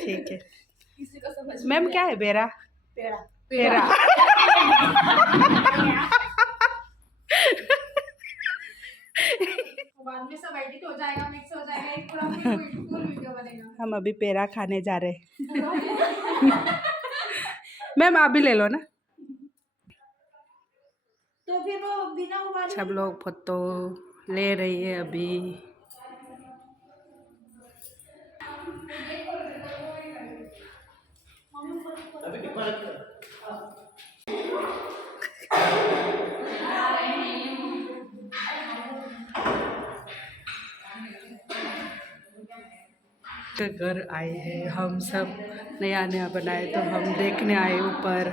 ठीक है मैम। क्या है बेरा? पेड़ा पेड़ा। बाद में सब एडिट हो जाएगा, मिक्स हो जाएगा, एक पूरा फुल वीडियो बनेगा। हम अभी पेड़ा खाने जा रहे मैम आप भी ले लो ना। तो फिर वो बिना उबाले सब लोग फोटो ले रही है अभी। घर आए हैं हम सब, नया नया बनाए तो हम देखने आए ऊपर।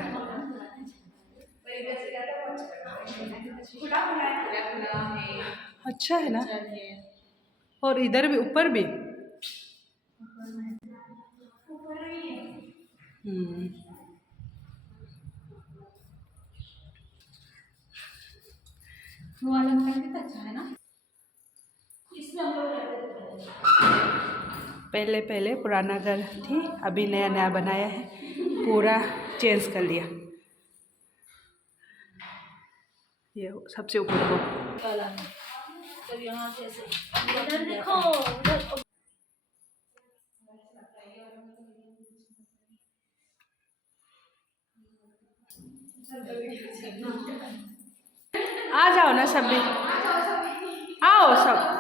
अच्छा है ना। और इधर भी ऊपर भी। अच्छा है ना। पहले पहले पुराना घर थी, अभी नया नया बनाया है, पूरा चेंज कर लिया। ये सबसे ऊपर को यहाँ से इधर देखो, आ जाओ ना सब भी, आओ सब।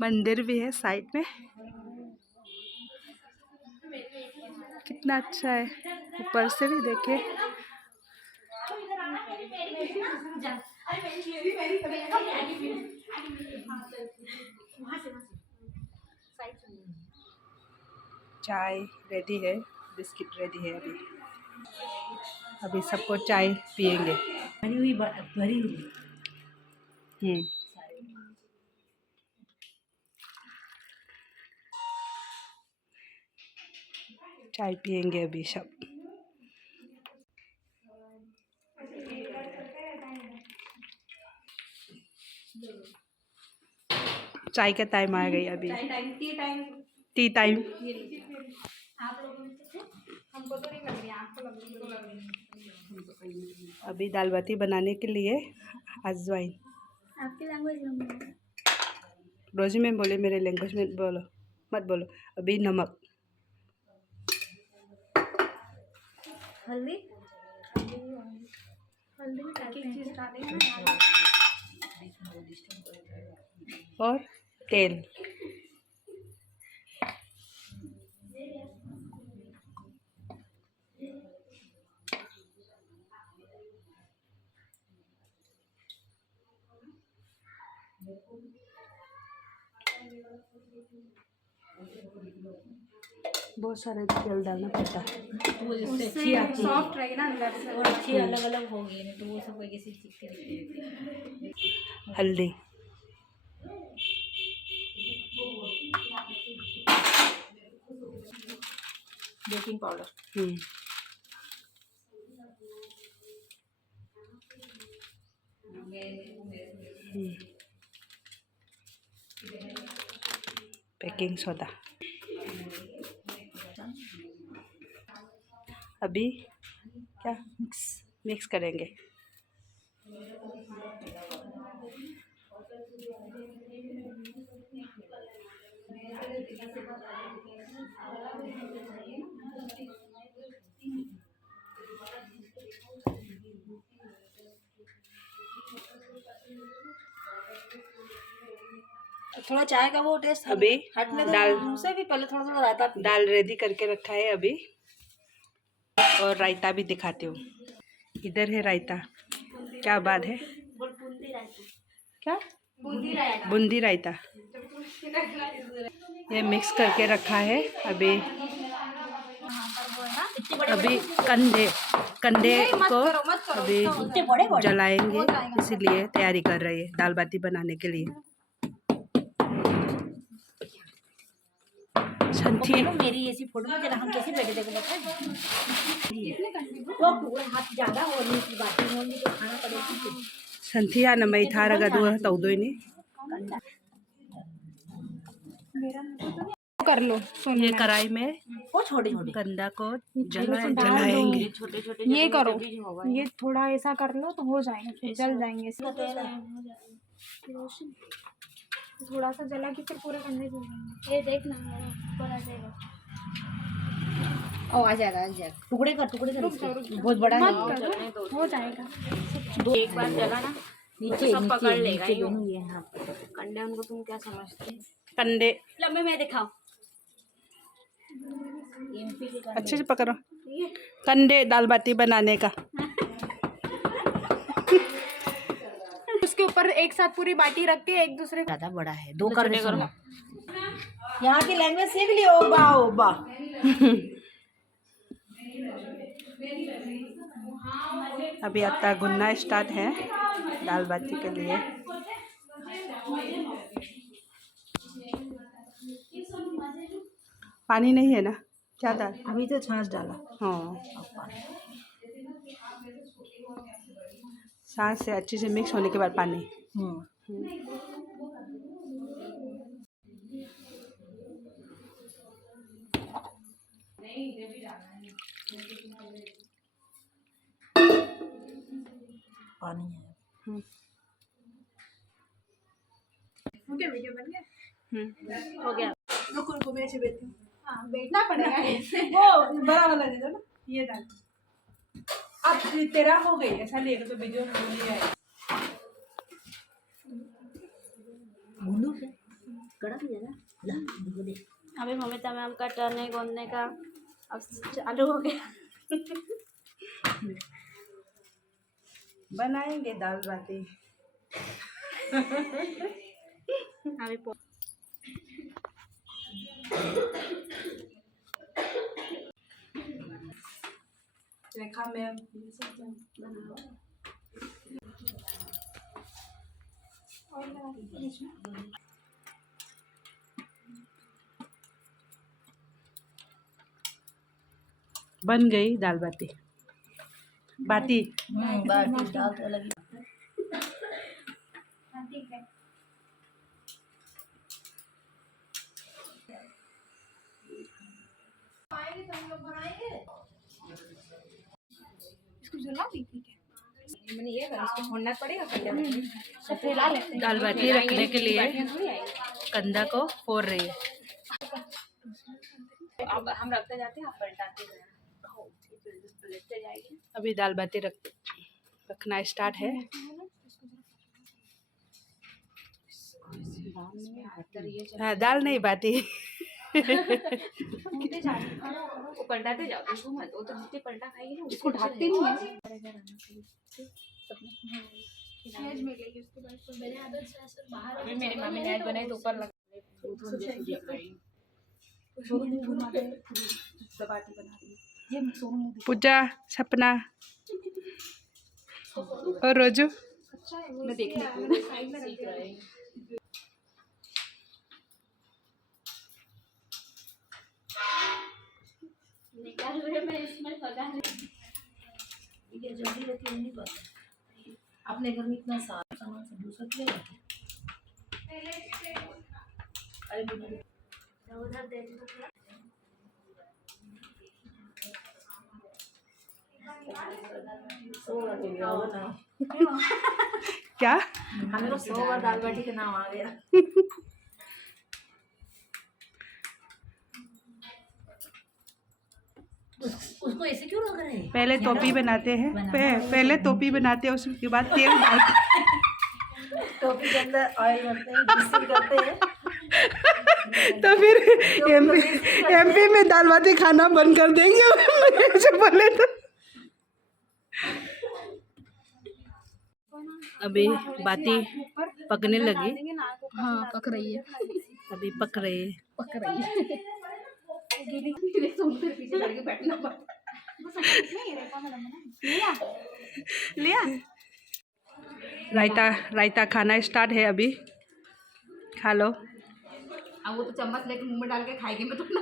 मंदिर भी है साइड में, कितना अच्छा है। ऊपर से भी देखे। चाय रेडी है, बिस्किट रेडी है। अभी अभी सबको चाय पियेंगे। भरी हुई। चाय पियेंगे अभी सब। चाय का टाइम आ गई अभी। T time. हमको तो नहीं लग रही, आपको लग रही है। अभी दाल बाटी बनाने के लिए अजवाइन। आपकी लैंग्वेज रोजी मैम बोले मेरे लैंग्वेज में बोलो, मत बोलो। अभी नमक, हल्दी, हल्दी में चीज़ डालेंगे और तेल। बहुत सारे तेल डालना पड़ता है, उससे सॉफ्ट रहेगी ना अंदर से, और अच्छी अलग अलग होगी, नहीं तो वो सब कैसी चिपके। हल्दी, बेकिंग पाउडर, बेकिंग सोडा। अभी क्या मिक्स करेंगे। थोड़ा चाय का वो टेस्ट अभी हटने दो, दाल से भी पहले थोड़ा थोड़ा रायता। दाल रेडी करके रखा है अभी, और रायता भी दिखाती हूँ। इधर है रायता, क्या बात है। क्या बूंदी रायता ये मिक्स करके रखा है। अभी कंडे को अभी जलाएंगे, इसीलिए तैयारी कर रही है दाल बाटी बनाने के लिए। संथी मेरी ऐसी फोटो में जरा हम कैसे बैठे देखो तो पूरा हाथ ज्यादा और नीचे बाटी होनी तो खाना पड़ेगा। संथिया न मैं था रगा दो तौदोइनी कर लो। ये कढ़ाई में वो छोटे छोटे कंदा को जलाएंगे। छोटे छोटे ये करो, ये थोड़ा ऐसा कर लो तो हो जाएगा, फिर जल जाएंगे। थोड़ा सा जला के फिर पूरे कंधे जल जाएंगे। ये देखना ऊपर आ जाएगा। ओ आ जाएगा, आ जाएगा। टुकड़े कर बहुत बड़ा है, हो जाएगा। दो एक बार जला ना नीचे सब पकड़ लेगा ये ये हां कंडे। उनको तुम क्या समझते? कंडे लंबे में दिखाओ। अच्छे से पकड़ो। कंडे दाल बाटी बनाने का। उसके ऊपर एक साथ पूरी बाटी रख के एक दूसरे ज्यादा बड़ा है, दो करने करो। यहाँ की लैंग्वेज सीख लियो। ओबा ओबा अभी आटा गूंदना स्टार्ट है दाल बाटी के लिए। पानी नहीं है ना, क्या डाल? अभी तो छाछ डाला। हाँ, छाछ से अच्छे से मिक्स होने के बाद पानी। पानी है। वीडियो बन गया। हो गया। रुको मैं ऐसे बैठी हूँ। हाँ बैठना पड़ेगा। वो बड़ा वाला दे दो ना, ये डाल। अब तेरा हो गई, ऐसा लेगा तो वीडियो नहीं आएगा। भूनू क्या कड़क है ना। अभी ममिता मैम का टर्न है गोंदने का, अब चालू हो गया। बनाएंगे दाल बाटी। अभी रेखा मैम बन गई दाल बाटी। बाटी बाटी दाल तो लगी। इसको जला दी थी क्या? मैंने ये कहा इसको छोड़ना पड़ेगा कंडे में। सब फैला लेते हैं। दाल बाटी रखने के लिए कंदा को फोड़ रही है। अब हम रखते जाते हैं, आप पलटाते जाए। अभी दाल बाटी रखना स्टार्ट है। हाँ, दाल नहीं बाटी। वो पलटाते जाओ, उसको मत, वो तो जितने पलटा खाएगी ना इसको ढकते नहीं है। अभी मेरी मम्मी ने बनाई तो ऊपर लगा पूजा, सपना और रोजू मैं देखने के लिए साइड में रख रही हूँ। जल्दी रहती है नहीं पता। अपने घर में इतना सारा सामान से दूसरा क्यों रखे? उधर देख लो। क्या हमें 100 बार दाल बाटी का नाम आ गया। उसको ऐसे क्यों लग रहे हैं? पहले टोपी बनाते हैं, पहले टोपी बनाते हैं, उसके बाद तेल डालते हैं। टोपी के अंदर ऑयल भरते हैं, मिक्सिंग करते हैं। तो फिर एमपी में दाल बाटी खाना बंद कर देंगे। बोले तो अभी बाती पकने लगी। हाँ पक रही है, अभी पक रही है। पक रही है। लिया रायता रायता खाना स्टार्ट है अभी, खा लो। अब वो तो चम्मच लेके मुंह में डाल के खाएगी, मैं तो ना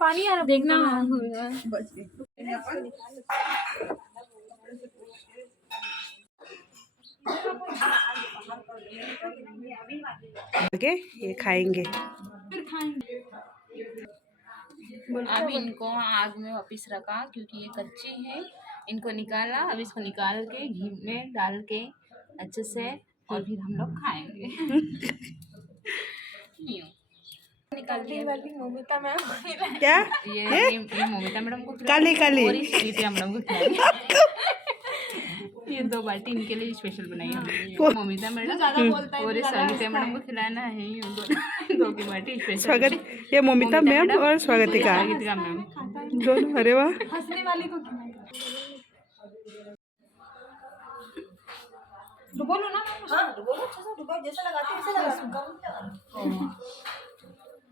पानी आ रहा देखना। ओके, ये खाएंगे। अब इनको आग में वापस रखा क्योंकि ये कच्ची है, इनको निकाला। अब इसको निकाल के घी में डाल के अच्छे से, और फिर हम लोग खाएंगे। निकाल दिया। मोमिता मैम क्या ये मोमिता मैडम को काली काली और श्रीप्रिया मैडम को खिलाएंगे। ये 2 बाटी इनके लिए स्पेशल बनाई हमने। मोमिता मैडम और सविता मैडम को खिलाना है, ये 2 की बाटी स्पेशल। स्वागत, ये मोमिता मैम और स्वागतिका मैम दोनों। अरे वाह, हंसने वाले को डुबो लो ना। हाँ डुबो लो, अच्छा सा डुबो, जैसा लगाते हैं वैसे लगा।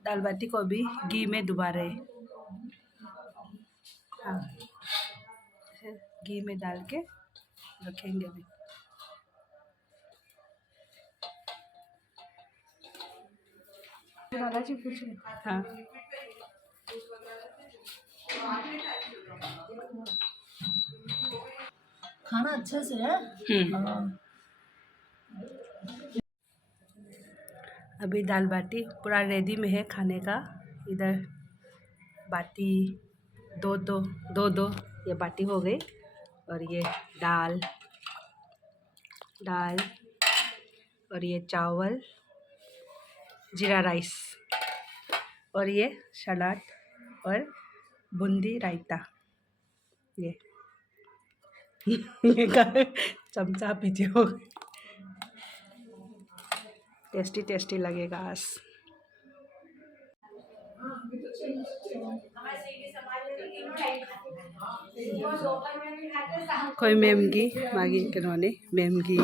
दाल बाटी को अभी घी में डुबा रहे। हाँ, घी में डाल के रखेंगे अभी। दादाजी पूछ रहे। हाँ, खाना अच्छा से है। अभी दाल बाटी पूरा रेडी में है खाने का। इधर बाटी दो ये बाटी हो गई, और ये दाल और ये चावल जीरा राइस, और ये सलाद और बूंदी रायता। ये चमचा पीछे हो गए। टेस्टी टेस्टी लगेगा आज। कोई मैमगी मागी कनोने मैमगी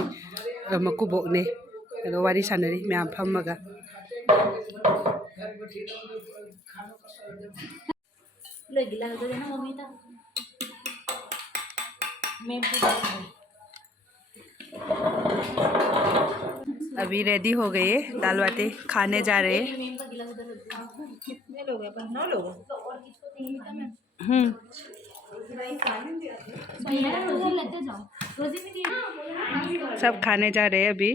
मकुबोकने कनो वारी सानरी मैम फम्मगा। ले गिला दे ना मोमिता। अभी रेडी हो गए, दाल बाटी खाने जा रहे हैं। कितने लोग हैं? 9 लोग। सब खाने जा रहे हैं अभी।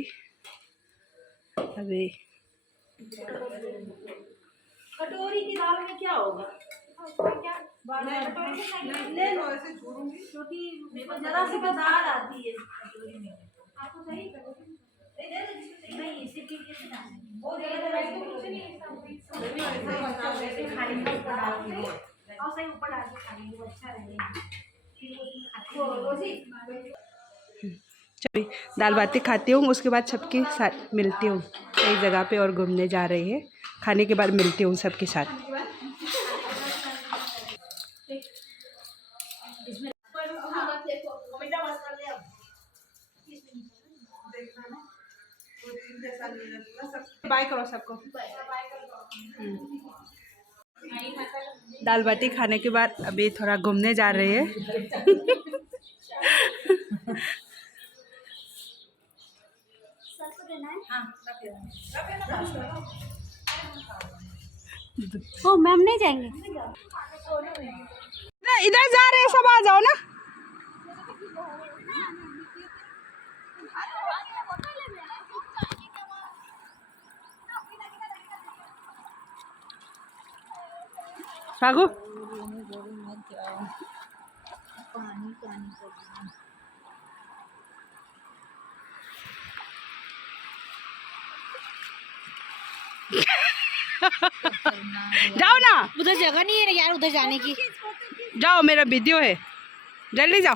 कटोरी की दाल में क्या होगा? ले लो ऐसे छोड़ूंगी क्योंकि जरा सी दाल आती है कटोरी में। आपको सही कटोरी नहीं, इसी के लिए से डाल वो जगह पे कुछ नहीं ऐसे खाली ऊपर डाल के और सही ऊपर डाल के खाली वो अच्छा रहेगा। चलिए दाल बाटी खाती हूँ, उसके बाद सबके साथ मिलती हूँ। कई जगह पे और घूमने जा रही है, खाने के बाद मिलती हूँ सबके साथ। बाय करो सबको। दाल बाटी खाने के बाद अभी थोड़ा घूमने जा रहे हैं। ओ मैम नहीं जाएंगे ना, इधर जा रहे हैं सब, आ जाओ ना। सागु जाओ ना, उधर जगह नहीं है यार, उधर जाने की। जाओ, मेरा वीडियो है। जल्दी जाओ।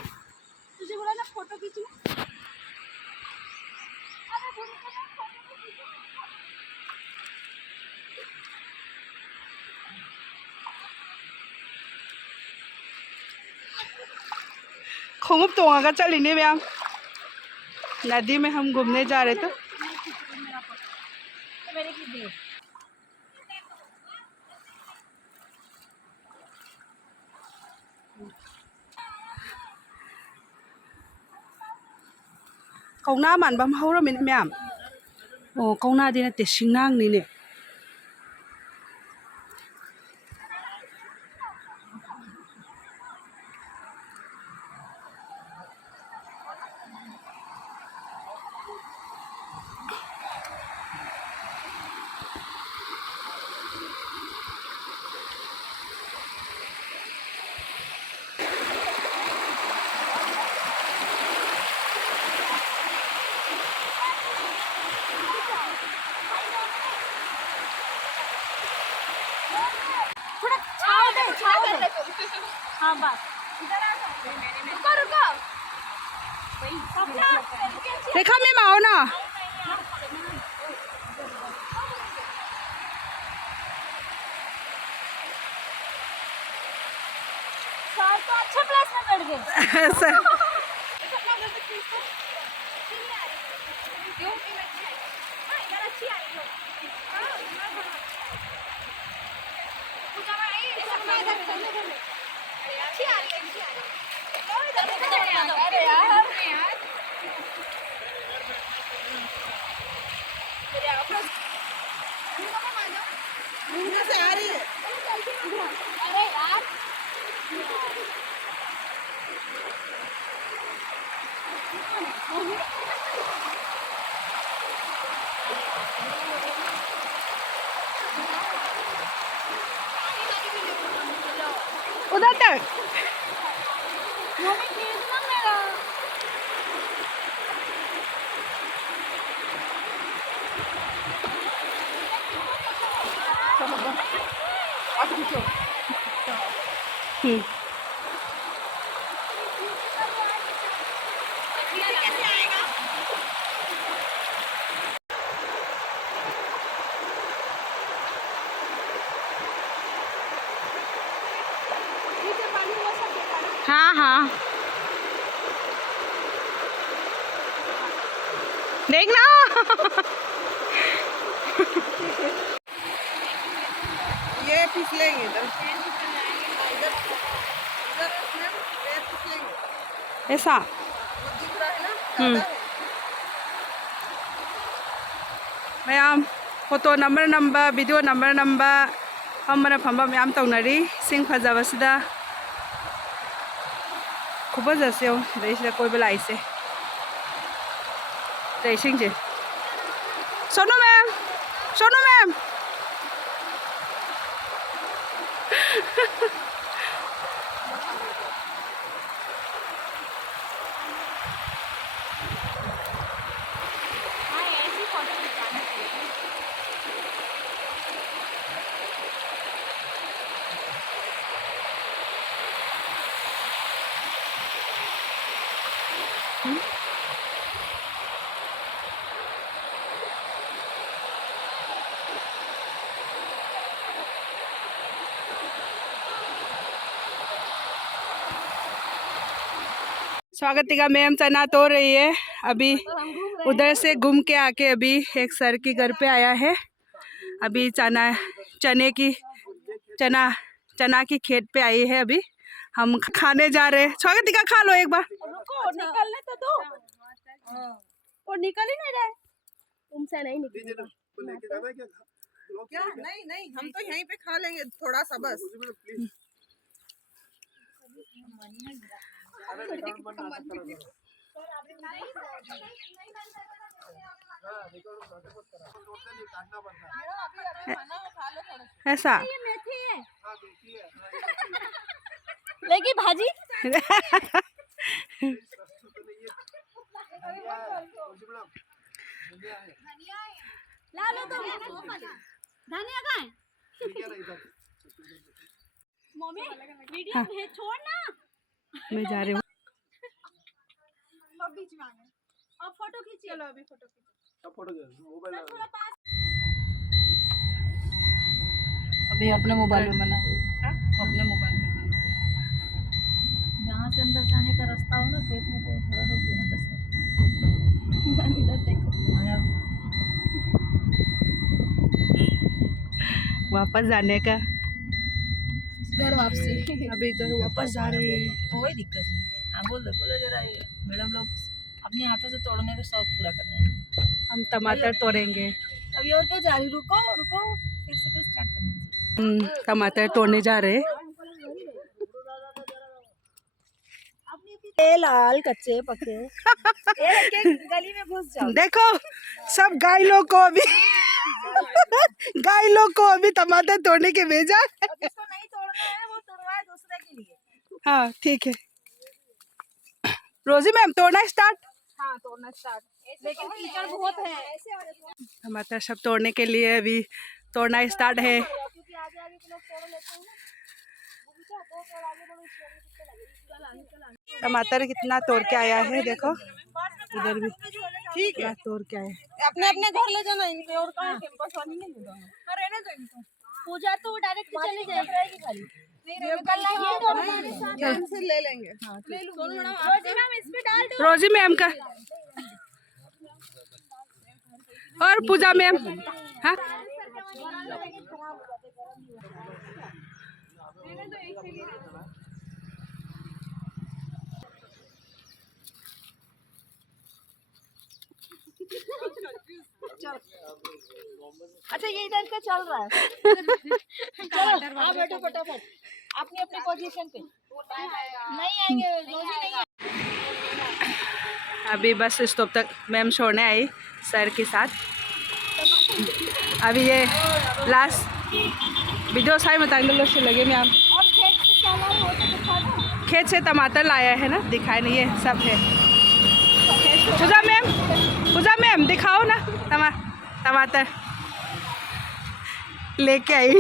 तुझे बोला ना फोटो खींचना। अरे बोलो तो ना फोटो खींचना। खोंगुप तोंगा चलिने मैम नदी में हम घूमने जा रहे तो मेरे की दे कौना मानबा हौरमिन मैम ओ कौनादी नते सिंनांगनिने थोड़ा छाव दे हाँ बस इधर आ रुको रुको रेखा मैम आओ ना सर तो अच्छे प्लेस में बैठ गए सर अरे यार उधर तक मम्मी खींचना मेरा हाँ हाँ देखना ये फिसलेंगे इधर ऐसा वो दिख रहा है ना हम्म। दादा है। Ma'am photo number number video number number हम फंबा मैम तौनरी सिंह फजबसीदा खुबजसे इस कोई लाइसे सिंह सोनू मैम हाँ ऐसी फोटो खिंचानी चाहिए स्वागतिका मैम चना तोड़ रही है अभी उधर से घूम के आके अभी एक सर के घर पे आया है अभी चना की खेत पे आई है अभी हम खाने जा रहे हैं स्वागतिका खा लो एक बार रुको निकलने तो दो और निकल ही नहीं रहे तुमसे नहीं निकलेगा क्या नहीं नहीं हम तो यहीं पे खा लेंगे थोड़ा सा बस ऐसा ये मेथी है लेगी भाजी ला लो तो धनिया कहाँ है मम्मी वीडियो में छोड़ ना मैं जा रही हूँ खिंचवाएंगे और फोटो खींचिए। चलो अभी फोटो खींचो। फोटो मोबाइल थोड़ा पास। अभी अपने मोबाइल में बना रही हूँ, अपने मोबाइल में बना रही जहाँ से अंदर जाने का रास्ता हो ना खेत में, तो थोड़ा रुक गया 10 मिनट। इधर देखो वापस जाने का। घर वापसी। अभी घर वापस जा रहे हैं। कोई दिक्कत नहीं। हाँ बोलो जरा, ये मैडम लोग अपने हाथों से तोड़ने का शौक पूरा करना है। हम टमाटर तोड़ेंगे। अभी और क्या जा रही, रुको फिर से क्या स्टार्ट करना है। टमाटर तोड़ने जा रहे हैं। लाल कच्चे पक्के गली में घुस जाओ। देखो सब गाय लोग को अभी टमाटर तोड़ने के भेजा। जिसको नहीं तोड़ना है वो तोड़वाए दूसरे के लिए। हाँ ठीक है। रोजी मैम तोड़ना स्टार्ट। हाँ तोड़ना स्टार्ट, लेकिन कीचड़ बहुत है। टमाटर सब तोड़ने के लिए अभी तोड़ना स्टार्ट है। क्योंकि आगे आगे के लोग तोड़ लेते हैं ना। टमाटर कितना तोड़ के आया है, देखो इधर भी ठीक है, तोड़ के आया। अपने अपने घर ले जाना इनके, और कहाँ कैंपस वाली नहीं है दोनों। रहने दो इनको। पूजा तो डायरेक्ट चली जाएगी खाली। ध्यान से ले लेंगे। रोजी मैम इस पे डाल दो। रोजी मैम का और पूजा मैम। हाँ अच्छा ये इधर का चल रहा है। चलो हाँ बैठो फटाफट अपनी अपनी पोजीशन पे। नहीं आएंगे रोजी नहीं आएंगे। अभी बस स्टॉप तक मैम छोड़ने आई सर के साथ। अभी ये लास्ट वीडियो सारे बताएंगे लोग से लगे मैम। और खेत से क्या लाए हो तो दिखा दो। खेत से टमाटर लाया है ना, दिखाए नहीं है सब है। पूजा मैम दिखाओ ना टमाटर लेके आई।